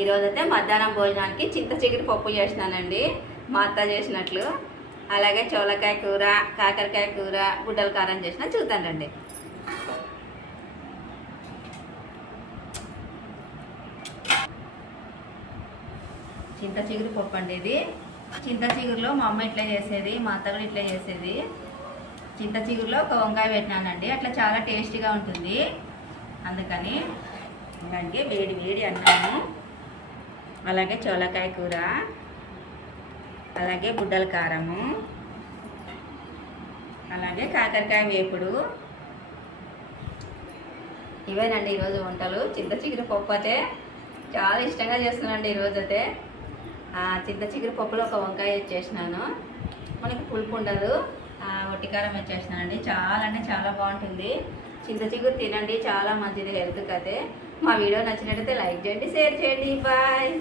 ఈరోజు అయితే మధ్యాహ్నం భోజనానికి చింత చిగురు పప్పు చేసినానండి, మా అత్త చేసినట్లు. అలాగే చోలకాయ కూర, కాకరకాయ కూర, గుడ్డల కారం చేసిన చూద్దానండి. చింత చిగురు పప్పు అండి ఇది. చింత చిగురులో మా అమ్మ ఇట్లా చేసేది, మా అత్త కూడా ఇట్లా చేసేది. చింత చిగురులో ఒక వంకాయ పెట్టినానండి, అట్లా చాలా టేస్టీగా ఉంటుంది. అందుకని అలాగే వేడి వేడి అన్నాము, అలాగే చోలకాయ కూర, అలాగే గుడ్డల కారము, అలాగే కాకరకాయ వేపుడు. ఇవేనండి ఈరోజు వంటలు. చింత చిగురు పప్పు అయితే చాలా ఇష్టంగా చేస్తున్నానండి ఈరోజు అయితే. చింత చిగురు పప్పులో ఒక వంకాయ చేసినాను, మనకి పులుపు ఉండదు, ఒట్టికారం వచ్చేసినానండి. చాలా అంటే చాలా బాగుంటుంది. చింత చిగురు తినండి, చాలా మంచిది హెల్త్కి అయితే. మా వీడియో నచ్చినట్టయితే లైక్ చేయండి, షేర్ చేయండి. బాయ్.